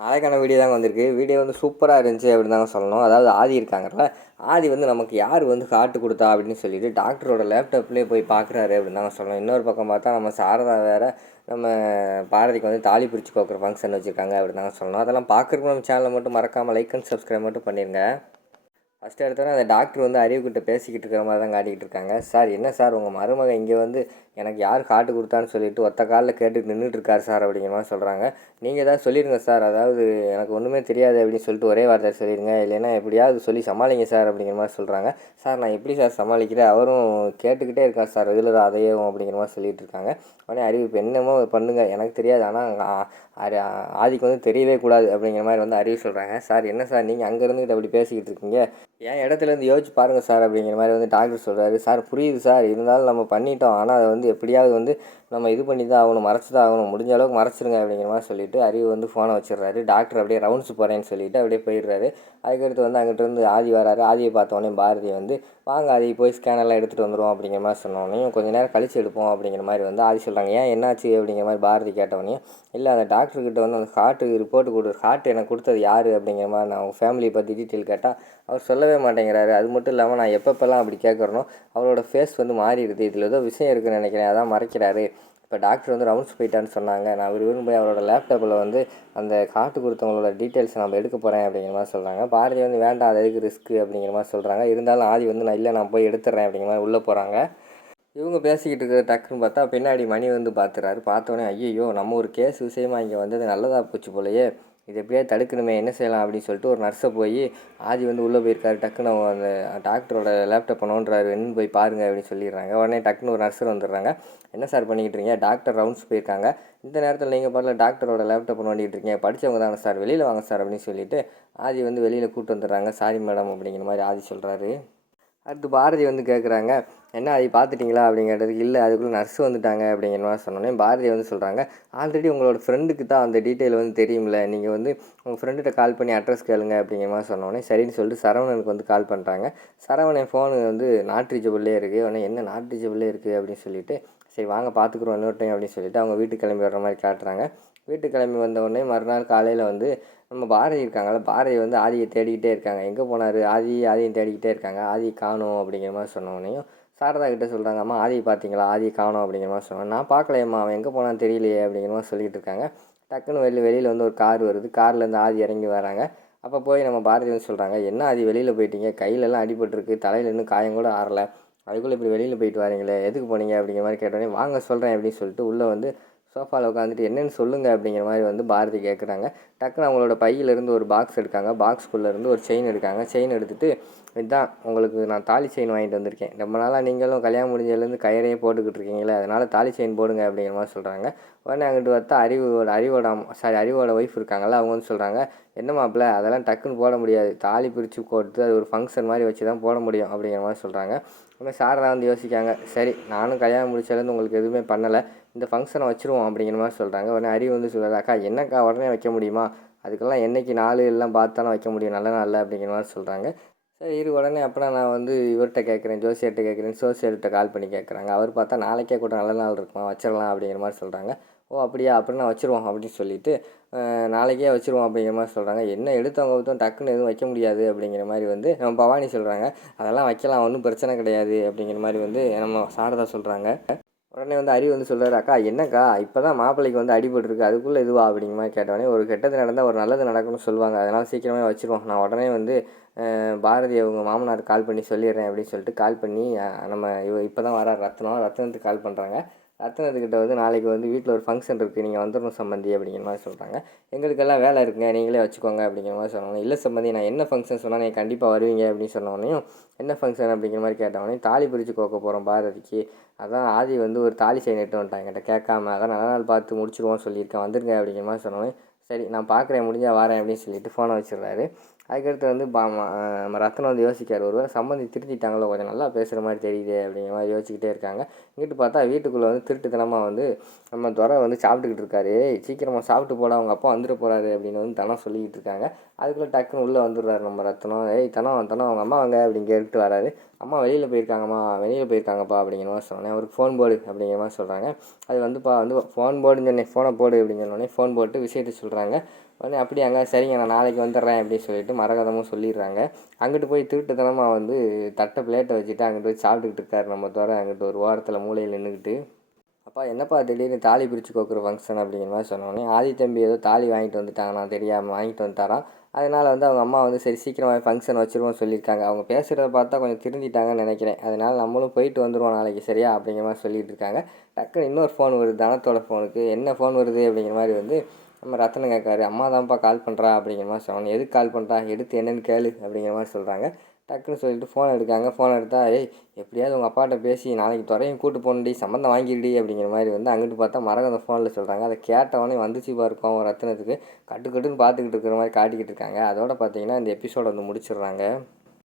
நாளைக்கான வீடியோ தாங்க வந்திருக்கு. வீடியோ வந்து சூப்பராக இருந்துச்சு அப்படின்னு தாங்க சொல்லணும். அதாவது ஆதி இருக்காங்கல்ல ஆதி வந்து நமக்கு யார் வந்து காட்டு கொடுத்தா அப்படின்னு சொல்லிட்டு டாக்டரோட லேப்டாப்லேயே போய் பார்க்குறாரு அப்படின்னு தாங்க சொல்லணும். இன்னொரு பக்கம் பார்த்தா நம்ம சாரதா வேறு நம்ம பாரதிக்கு வந்து தாலி பிரித்து கோக்குற ஃபங்க்ஷன் வச்சுருக்காங்க அப்படின்னு தாங்க சொல்லணும். அதெல்லாம் பார்க்குறதுக்கு நம்ம சேனலை மட்டும் மறக்காமல் லைக் அண்ட் சப்ஸ்கிரைப் மட்டும் பண்ணிடுங்க ஃபஸ்ட்டு எடுத்தோன்னே அந்த டாக்டர் வந்து அறிவுக்கிட்ட பேசிக்கிட்டு இருக்கிற மாதிரி தான் காட்டிக்கிட்டு இருக்காங்க. சார் என்ன சார் உங்கள் மருமக இங்கே வந்து எனக்கு யார் காட்டு கொடுத்தான்னு சொல்லிட்டு ஒத்த காலில் கேட்டு நின்றுட்டு இருக்கார் சார் அப்படிங்கிற மாதிரி சொல்கிறாங்க நீங்கள் ஏதாவது சொல்லிடுங்க சார் அதாவது எனக்கு ஒன்றுமே தெரியாது அப்படின்னு சொல்லிட்டு ஒரே வார்த்தை சொல்லிடுங்க இல்லைன்னா எப்படியாவது சொல்லி சமாளிங்க சார் அப்படிங்கிற மாதிரி சொல்கிறாங்க சார் நான் எப்படி சார் சமாளிக்கிறேன்? அவரும் கேட்டுக்கிட்டே இருக்கார் சார் இதில் அதையும் அப்படிங்கிற மாதிரி சொல்லிட்டு இருக்காங்க. உடனே அறிவு இப்போ என்னமோ பண்ணுங்க. எனக்கு தெரியாது. ஆனால் ஆதிக்கு வந்து தெரியவே கூடாது அப்படிங்கிற மாதிரி வந்து அறிவு சொல்கிறாங்க சார் என்ன சார் நீங்கள் அங்கே இருந்துக்கிட்டு அப்படி பேசிக்கிட்டு இருக்கீங்க. என் இடத்துல இருந்து யோசிச்சு பாருங்கள் சார் அப்படிங்கிற மாதிரி வந்து டாக்டர் சொல்கிறாரு சார் புரியுது சார். இருந்தாலும் நம்ம பண்ணிட்டோம். ஆனால் அதை வந்து எப்படியாவது வந்து நம்ம இது பண்ணி தான் ஆகணும் மறைச்சி தான் ஆகணும். முடிஞ்ச அளவுக்கு மறைச்சிருங்க அப்படிங்கிற மாதிரி சொல்லிட்டு அறிவு வந்து ஃபோனை வச்சிடுறாரு. டாக்டர் அப்படியே ரவுண்ட்ஸ் போகிறேன்னு சொல்லிட்டு அப்படியே போயிடுறாரு. அதுக்கடுத்து வந்து அங்கிட்டிருந்து ஆதி வராரு. ஆதியை பார்த்தோன்னே பாரதி வந்து வாங்க ஆதி போய் ஸ்கேனெல்லாம் எடுத்துகிட்டு வந்துடும் அப்படிங்கிற மாதிரி சொன்னோடனே கொஞ்சம் நேரம் கழிச்சு எடுப்போம் அப்படிங்கிற மாதிரி வந்து ஆதி சொல்கிறாங்க ஏன் என்னாச்சு? அப்படிங்கிற மாதிரி பாரதி கேட்டவொடனே இல்லை அந்த டாக்டர்கிட்ட வந்து அந்த ஹார்ட்டு ரிப்போர்ட் கொடு. ஹார்ட் எனக்கு கொடுத்தது யார்? அப்படிங்கிற மாதிரி நான் அவங்க ஃபேமிலியை பற்றி டீட்டெயில் கேட்டால் அவர் சொல்லவே மாட்டேங்கிறாரு. அது மட்டும் இல்லாமல் நான் எப்பப்பெல்லாம் அப்படி கேட்குறனோ அவரோட ஃபேஸ் வந்து மாறிடுது. இதில் ஏதோ விஷயம் இருக்குன்னு நினைக்கிறேன். அதான் மறைக்கிறாரு. இப்போ டாக்டர் வந்து ரவுண்ட்ஸ் போயிட்டான்னு சொன்னாங்க. நான் விரும்பி போய் அவரோட லேப்டாப்பில் வந்து அந்த காட்டு கொடுத்தவங்களோட டீட்டெயில்ஸ் நம்ம எடுக்க போகிறேன் அப்படிங்கிற மாதிரி சொல்கிறாங்க பாரதி வந்து வேண்டாம் அது எதுக்கு ரிஸ்க்கு அப்படிங்கிற மாதிரி சொல்கிறாங்க இருந்தாலும் ஆதி வந்து நான் இல்லை நான் போய் எடுத்துட்றேன் அப்படிங்கிற மாதிரி உள்ளே போகிறாங்க இவங்க பேசிக்கிட்டு இருக்கிற டக்குன்னு பார்த்தா பின்னாடி மணி வந்து பார்த்துறாரு பார்த்தோன்னே ஐயோ நம்ம ஒரு கேஸ் விஷயமா இங்கே வந்தது நல்லதாக போச்சு போலயே. இது எப்படியா தடுக்கணுமே என்ன செய்யலாம் அப்படின்னு சொல்லிட்டு ஒரு நர்ஸை போய் ஆதி வந்து உள்ளே போயிருக்காரு டக்குன்னு அவங்க அந்த டாக்டரோட லேப்டாப் நோண்டுறாரு என்னன்னு போய் பாருங்க அப்படின்னு சொல்லிடுறாங்க. உடனே டக்குன்னு ஒரு நர்ஸர் வந்துடுறாங்க. என்ன சார் பண்ணிக்கிட்டு இருக்கீங்க? டாக்டர் ரவுண்ட்ஸ் போயிருக்காங்க. இந்த நேரத்தில் நீங்கள் பாட்டில் டாக்டரோட லேப்டாப் நோண்டிகிட்டு இருக்கீங்க. படித்தவங்க தானே சார் வெளியில் வாங்க சார் அப்படின்னு சொல்லிட்டு ஆதி வந்து வெளியில் கூப்பிட்டு வந்துடுறாங்க. சாரி மேடம் அப்படிங்கிற மாதிரி ஆதி சொல்கிறாரு அடுத்து பாரதி வந்து கேட்குறாங்க என்ன அதை பார்த்துட்டிங்களா அப்படிங்கிறதுக்கு இல்லை அதுக்குள்ளே நர்ஸ் வந்துட்டாங்க அப்படிங்கிற மாதிரி சொன்னோன்னே பாரதி வந்து சொல்கிறாங்க ஆல்ரெடி உங்களோட ஃப்ரெண்டுக்கு தான் அந்த டீட்டெயில் வந்து தெரியும்ல நீங்கள் வந்து உங்கள் ஃப்ரெண்டுகிட்ட கால் பண்ணி அட்ரஸ் கேளுங்க அப்படிங்கிற மாதிரி சொன்னோன்னே சரின்னு சொல்லிட்டு சரவணனுக்கு வந்து கால் பண்ணுறாங்க சரவணன் ஃபோனு வந்து நாட் ரீச்சபிளே இருக்குது உடனே என்ன நாட் ரீச்சபிளே இருக்குது அப்படின்னு சொல்லிட்டு சரி வாங்க பார்த்துக்குறோம் இன்னொரு டைம் அப்படின்னு சொல்லிட்டு அவங்க வீட்டுக்கு கிளம்பி வர்ற மாதிரி காட்டுறாங்க. வீட்டுக்கு கிளம்பி வந்த உடனே மறுநாள் காலையில் வந்து நம்ம பாரதி இருக்காங்கல்ல பாரதி வந்து ஆதியை தேடிக்கிட்டே இருக்காங்க. எங்கே போனார்? ஆதி ஆதியும் தேடிக்கிட்டே இருக்காங்க. ஆதி காணும் அப்படிங்கிற மாதிரி சொன்னோடனையும் சாரதா கிட்டே சொல்கிறாங்க அம்மா ஆதியை பார்த்தீங்களா ஆதி காணும் அப்படிங்கிற மாதிரி சொன்னாங்க நான் பார்க்கலையம்மா அவன் எங்கே போனான்னு தெரியலையே அப்படிங்கிற மாதிரி சொல்லிகிட்டு இருக்காங்க. டக்குன்னு வெளியில் வெளியில் வந்து ஒரு கார் வருது. கார்லேருந்து ஆதி இறங்கி வராங்க. அப்போ போய் நம்ம பாரதி வந்து சொல்கிறாங்க என்ன ஆதி வெளியில் போயிட்டீங்க? கையிலெல்லாம் அடிபட்டிருக்கு. தலையில் இன்னும் காயம் கூட ஆறலை. அதுக்குள்ளே இப்படி வெளியில் போயிட்டு வரீங்களே? எதுக்கு போனீங்க? அப்படிங்கிற மாதிரி கேட்டோடனே வாங்க சொல்கிறேன் அப்படின்னு சொல்லிட்டு உள்ளே வந்து சோஃபாவில் உட்காந்துட்டு என்னென்னு சொல்லுங்கள் அப்படிங்கிற மாதிரி வந்து பாரதி கேட்குறாங்க டக்குன்னு அவங்களோட பையிலேருந்து ஒரு பாக்ஸ் எடுக்காங்க. பாக்ஸ்குள்ளேருந்து ஒரு செயின் எடுக்காங்க. செயின் எடுத்துகிட்டு இதுதான் உங்களுக்கு நான் தாலி செயின் வாங்கிட்டு வந்திருக்கேன். ரொம்ப நாளாக நீங்களும் கல்யாணம் முடிஞ்சதுலேருந்து கயிறையே போட்டுக்கிட்டு இருக்கீங்களே அதனால் தாலி செயின் போடுங்க அப்படிங்கிற மாதிரி சொல்கிறாங்க உடனே அங்கிட்டு பார்த்தா அறிவோட அறிவோட அம்மா சாரி அறிவோட ஒய்ஃப் இருக்காங்கல்ல அவங்க வந்து சொல்கிறாங்க என்ன மாப்பிள்ள அதெல்லாம் டக்குன்னு போட முடியாது. தாலி பிரித்து கொடுத்து அது ஒரு ஃபங்க்ஷன் மாதிரி வச்சு தான் போட முடியும் அப்படிங்கிற மாதிரி சொல்கிறாங்க உடனே சாரதா வந்து யோசிக்காங்க சரி நானும் கல்யாணம் முடிச்சதுலேருந்து உங்களுக்கு எதுவுமே பண்ணலை. இந்த ஃபங்க்ஷனை வச்சுருவோம் அப்படிங்கிற மாதிரி சொல்கிறாங்க உடனே அறிவு வந்து சொல்கிறாரு அக்கா என்னக்கா உடனே வைக்க முடியுமா? அதுக்கெல்லாம் என்னைக்கு நாள் எல்லாம் பார்த்து வைக்க முடியும் நல்ல நாளில்? அப்படிங்கிற மாதிரி சொல்கிறாங்க சரி இரு உடனே அப்புறம் நான் வந்து இவர்கிட்ட கேட்குறேன் ஜோசியர்கிட்ட கேட்குறேன் ஜோசியர்கிட்ட கால் பண்ணி கேட்குறாங்க அவர் பார்த்தா நாளைக்கே கூட நல்ல நாள் இருக்குமா வச்சிடலாம் அப்படிங்கிற மாதிரி சொல்கிறாங்க ஓ அப்படியா அப்படின்னா வச்சுருவோம் அப்படின்னு சொல்லிட்டு நாளைக்கே வச்சுருவோம் அப்படிங்கிற மாதிரி சொல்கிறாங்க என்ன எடுத்தவங்க வித்தோம் டக்குன்னு எதுவும் வைக்க முடியாது அப்படிங்கிற மாதிரி வந்து நம்ம பவானி சொல்கிறாங்க அதெல்லாம் வைக்கலாம் ஒன்றும் பிரச்சனை கிடையாது அப்படிங்கிற மாதிரி வந்து நம்ம சாரதா சொல்கிறாங்க உடனே வந்து அறிவு வந்து சொல்கிறாரு அக்கா என்னக்கா? இப்போ தான் மாப்பிள்ளைக்கு வந்து அடிபட்டுருக்கு அதுக்குள்ளே இதுவா அப்படிங்கிற மாதிரி கேட்டவொடனே ஒரு கெட்டது நடந்தால் ஒரு நல்லது நடக்கும்னு சொல்லுவாங்க. அதனால் சீக்கிரமே வச்சுருவோம். நான் உடனே வந்து பாரதி அவங்க மாமனார் கால் பண்ணி சொல்லிடுறேன் அப்படின்னு சொல்லிட்டு கால் பண்ணி நம்ம இவ இப்போ தான் வரார் ரத்னம். ரத்னத்துக்கு கால் பண்ணுறாங்க ரத்னத்துக்கிட்ட வந்து நாளைக்கு வந்து வீட்டில் ஒரு ஃபங்க்ஷன் இருக்குது நீங்கள் வந்துடணும் சம்மந்தி அப்படிங்கிற மாதிரி சொல்கிறாங்க எங்களுக்கெல்லாம் வேலை இருக்குங்க நீங்களே வச்சுக்கோங்க அப்படிங்கிற மாதிரி சொன்னாங்க இல்லை சம்மந்தி நான் என்ன ஃபங்க்ஷன் சொன்னால் நீங்கள் கண்டிப்பாக வருவீங்க அப்படின்னு சொன்னோடனையும் என்ன ஃபங்க்ஷன் அப்படிங்கிற மாதிரி கேட்டவொடனே தாலி பிரித்து கோக்க போகிறோம் பாரதிக்கு. அதான் ஆதி வந்து ஒரு தாலி செய்ய எட்டு வந்துட்டாங்க என்கிட்ட கேட்காம அதான் நல்ல நாள் பார்த்து முடிச்சிருவோம்னு சொல்லியிருக்கேன் வந்துருங்க அப்படிங்கிற மாதிரி சொன்னோன்னே சரி நான் பார்க்குறேன் முடிஞ்சால் வரேன் அப்படின்னு சொல்லிட்டு ஃபோனை வச்சிடுறாரு. அதுக்கடுத்து வந்து பா நம்ம ரத்னம் வந்து யோசிக்கார். ஒருவர் சம்மந்தி திருத்திட்டாங்களோ கொஞ்சம் நல்லா பேசுகிற மாதிரி தெரியுது அப்படிங்கிற மாதிரி யோசிச்சுக்கிட்டே இருக்காங்க. இங்கிட்டு பார்த்தா வீட்டுக்குள்ளே வந்து திருட்டுத்தனமாக வந்து நம்ம துறை வந்து சாப்பிட்டுக்கிட்டு இருக்காரு. சீக்கிரமாக சாப்பிட்டு போட அவங்க அப்பா வந்துட போகிறாரு அப்படின்னு வந்து தனம் சொல்லிக்கிட்டு இருக்காங்க. அதுக்குள்ளே டக்குன்னு உள்ளே வந்துடுறாரு நம்ம ரத்னம் ஏய் தனம் தனம் அவங்க அம்மா வாங்க அப்படின்னு கேட்டு வராரு. அம்மா வெளியில் போயிருக்காங்கம்மா வெளியில் போயிருக்காங்கப்பா அப்படிங்கிற மாதிரி சொன்னேன் அவருக்கு ஃபோன் போடு அப்படிங்கிற மாதிரி சொல்கிறாங்க அது வந்துப்பா வந்து ஃபோன் போடுன்னு சொன்னேன் ஃபோனை போடு அப்படின்னு சொன்னோடனே ஃபோன் போட்டு விஷயத்தை சொல்கிறாங்க உடனே அப்படியாங்க சரிங்க நான் நாளைக்கு வந்துடுறேன் அப்படின்னு சொல்லிட்டு மரகதமும் சொல்லிடுறாங்க. அங்கிட்டு போய் திருட்டுத்தனமாக வந்து தட்டை பிளேட்டை வச்சுட்டு அங்கிட்டு போய் சாப்பிட்டுக்கிட்டு இருக்காரு நம்ம தவிர அங்கிட்டு ஒரு ஓரத்தில் மூலையில் நின்றுக்கிட்டு அப்பா என்னப்பா திடீர்னு தாலி பிரித்து கோக்குற ஃபங்க்ஷன் அப்படிங்கிற மாதிரி சொன்னோடனே ஆதி தம்பி ஏதோ தாலி வாங்கிட்டு வந்துட்டாங்க நான் தெரியாமல் வாங்கிட்டு வந்துட்டாராம் அதனால் வந்து அவங்க அம்மா வந்து சரி சீக்கிரமாக ஃபங்க்ஷன் வச்சுருவோம் சொல்லியிருக்காங்க. அவங்க பேசுகிறத பார்த்தா கொஞ்சம் திருந்திட்டாங்கன்னு நினைக்கிறேன். அதனால் நம்மளும் போயிட்டு வந்துடுவோம் நாளைக்கு சரியா? அப்படிங்கிற மாதிரி சொல்லிகிட்டு இருக்காங்க. டக்குன்னு இன்னொரு ஃபோன் வருது தனத்தோட ஃபோனுக்கு என்ன ஃபோன் வருது அப்படிங்கிற மாதிரி வந்து நம்ம ரத்தனம் கேட்காரு அம்மா தான்ப்பா கால் பண்ணுறா அப்படிங்கிற மாதிரி சொன்னோம் எதுக்கு கால் பண்ணுறா எடுத்து என்னென்னு கேளு. அப்படிங்கிற மாதிரி சொல்கிறாங்க டக்குன்னு சொல்லிட்டு ஃபோன் எடுக்காங்க. ஃபோன் எடுத்தால் ஏய் எப்படியாவது உங்கள் அப்பாட்ட பேசி நாளைக்கு துறையும் கூட்டு போகணுடி சம்மந்தம் வாங்கிடுடி அப்படிங்கிற மாதிரி வந்து அங்கிட்டு பார்த்தா மரகத ஃபோனில் சொல்கிறாங்க அதை கேட்டவொடனே வந்துச்சு பாருக்கும் ரத்தனத்துக்கு. கட்டு கட்டுன்னு பார்த்துக்கிட்டு இருக்கிற மாதிரி காட்டிக்கிட்டு இருக்காங்க. அதோட பார்த்தீங்கன்னா இந்த எபிசோட வந்து முடிச்சிடுறாங்க.